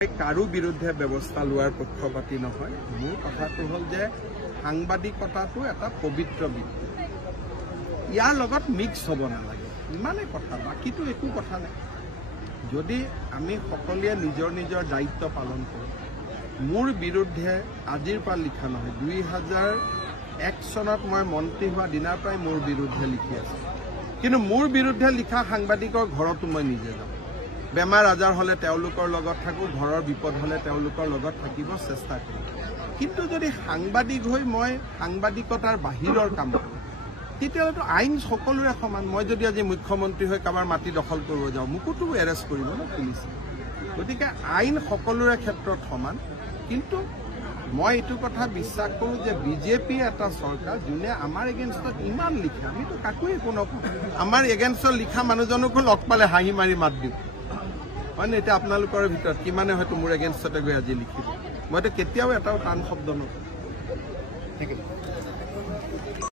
কাৰো বিৰুদ্ধে ব্যৱস্থা লোৱাৰ পক্ষপাতি নহয়। মোৰ কথাটো হ'ল যে সাংবাদিকতাটো এটা পবিত্ৰ বৃত্তি, ইয়াৰ লগত মিক্স হ'ব নালাগে, ইমানেই কথা, বাকীটো একো কথা নাই। যদি আমি সকলোৱে নিজৰ নিজৰ দায়িত্ব পালন কৰোঁ, মোৰ বিৰুদ্ধে আজিৰ পৰা লিখা নহয়, 2001 চনত মই মন্ত্ৰী হোৱা দিনাৰ পৰাই মোৰ বিৰুদ্ধে লিখি আছে, কিন্তু মোৰ বিৰুদ্ধে লিখা সাংবাদিকৰ ঘৰতো মই নিজে যাওঁ। বেমাৰ আজাৰ হ'লে তেওঁলোকৰ লগত থাকোঁ, ঘৰৰ বিপদ হ'লে তেওঁলোকৰ লগত থাকিব চেষ্টা কৰোঁ। কিন্তু যদি সাংবাদিক হৈ মই সাংবাদিকতাৰ বাহিৰৰ কাম কৰোঁ, তেতিয়াহ'লেতো আইন সকলোৰে সমান। মই যদি আজি মুখ্যমন্ত্ৰী হৈ কাৰোবাৰ মাটি দখল কৰিব যাওঁ, মোকোতো এৰেষ্ট কৰিব ন পুলিচে। গতিকে আইন সকলোৰে ক্ষেত্ৰত সমান। কিন্তু মই এইটো কথা বিশ্বাস কৰোঁ যে বিজেপি এটা চৰকাৰ যোনে আমাৰ এগেইনষ্টত ইমান লিখে, আমিতো কাকো একো নকওঁ। আমাৰ এগেইনষ্টত লিখা মানুহজনকো লগ পালে হাঁহি মাৰি মাত দিওঁ, হয় নে? এতিয়া আপোনালোকৰ ভিতৰত কিমানে হয়তো মোৰ এগেইনষ্টতে গৈ আজি লিখিব, মইতো কেতিয়াও এটাও টান শব্দ নকওঁ।